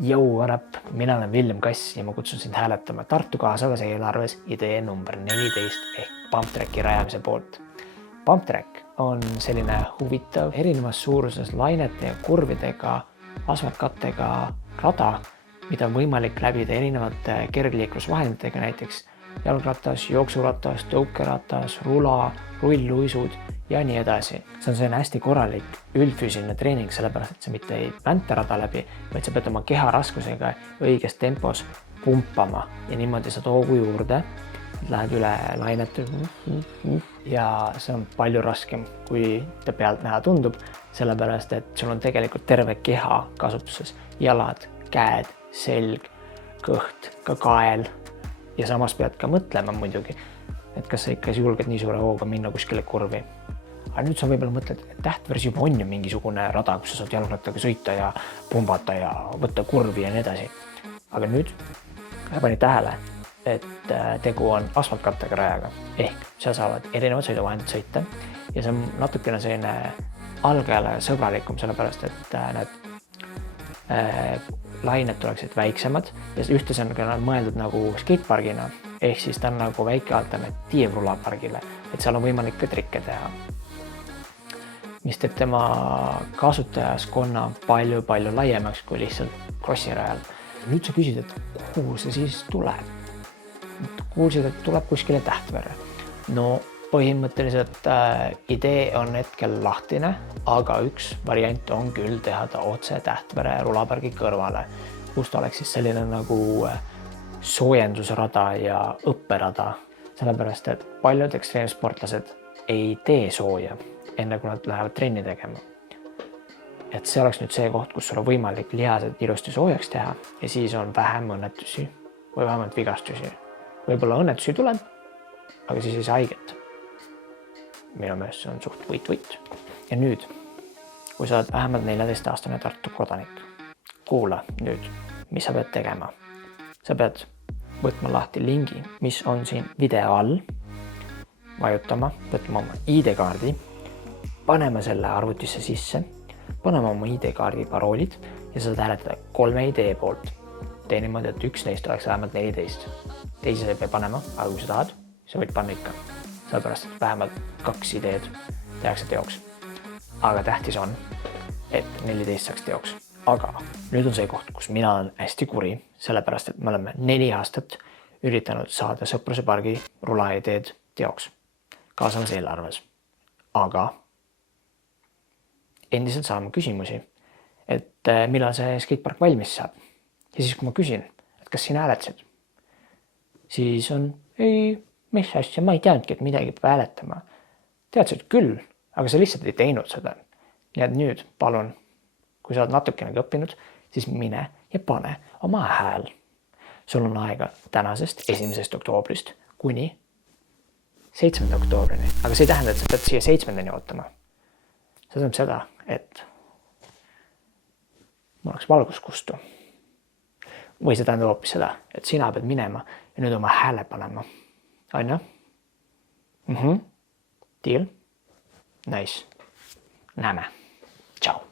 Jou, what up? Mina olen Villem Kass ja ma kutsun sind hääletama Tartu kaasavas eelarves idee number 14 ehk pumptracki rajamise poolt. Pumptrack on selline huvitav erinevas suuruses lainete ja kurvidega asfaltkattega rada, mida on võimalik läbida erinevate kergliiklusvahenditega, näiteks jalgratas, jooksuratas, tõukeratas, rula, rullluisud ja nii edasi. See on selline hästi korralik üldfüüsiline treening, sellepärast et sa mitte ei vänta rada läbi, vaid sa pead oma keha raskusega õiges tempos pumpama ja niimoodi saad hoogu juurde, lähed üle lainete ja see on palju raskem, kui ta pealt näha tundub, sellepärast et sul on tegelikult terve keha kasutuses, jalad, käed, selg, kõht, ka kael ja samas pead ka mõtlema muidugi, et kas sa ikka julged nii suure hooga minna kuskile kurvi. Aga nüüd sa võib-olla mõtled, et Tähtvers juba on ju mingisugune rada, kus sa saad jalgrattaga sõita ja pumbata ja võtta kurvi ja nii edasi. Aga nüüd sa panid tähele, et tegu on asfaltkattega rajaga ehk seal saavad erinevad sõiduvahendid sõita ja see on natukene selline algajale sõbralikum, sellepärast et need lained tuleksid väiksemad ja ühtes on mõeldud nagu skatepargina ehk siis ta on nagu väike alternatiiv rulapargile, et seal on võimalik ka trikke teha, mis teeb tema kasutajaskonna palju laiemaks kui lihtsalt crossi rajal. Nüüd sa küsid, et kuhu see siis tuleb? Kuulsid, et tuleb kuskile Tähtverre. No põhimõtteliselt idee on hetkel lahtine, aga üks variant on küll teha ta otse Tähtvere rulapargi kõrvale, kus ta oleks siis selline nagu soojendusrada ja õpperada, sellepärast et paljud ekstreemsportlased ei tee sooja, enne kui nad lähevad trenni tegema. Et see oleks nüüd see koht, kus sul on võimalik lihased ilusti soojaks teha ja siis on vähem õnnetusi või vähemalt vigastusi. Võib-olla õnnetusi tuleb, aga siis ei saa haiget. Minu meelest see on suht võit. Ja nüüd, kui sa oled vähemalt 14-aastane Tartu kodanik, kuula nüüd, mis sa pead tegema. Sa pead võtma lahti lingi, mis on siin video all, vajutama, võtma oma ID-kaardi, panema selle arvutisse sisse, panema oma ID-kaardi paroolid ja saad hääletada 3 idee poolt. Tee niimoodi, et üks neist oleks vähemalt 14. Teisi sa ei pea panema, aga kui sa tahad, sa võid panna ikka. Sellepärast, et vähemalt 2 ideed tehakse teoks. Aga tähtis on, et 14 saaks teoks. Aga nüüd on see koht, kus mina olen hästi kuri, sellepärast, et me oleme 4 aastat üritanud saada Sõpruse pargi rulaideed teoks. Kaasavas eelarves. Aga endiselt saame küsimusi, et millal see skatepark valmis saab. Ja siis, kui ma küsin, et kas siin hääletasid, siis on, ei, mis asja, ma ei teadnudki, et midagi peab hääletama. Teadsid küll, aga sa lihtsalt ei teinud seda. Nii et nüüd, palun, kui sa oled natukenegi õppinud, siis mine ja pane oma hääl. Sul on aega tänasest 1. oktoobrist kuni 7. oktoobrini. Aga see ei tähenda, et sa pead siia 7. ootama. See tähendab seda, et mul oleks valguskustu. Või see tähendab hoopis seda, et sina pead minema ja nüüd oma hääle panema. Aina? Deal? Nice. Näeme. Ciao.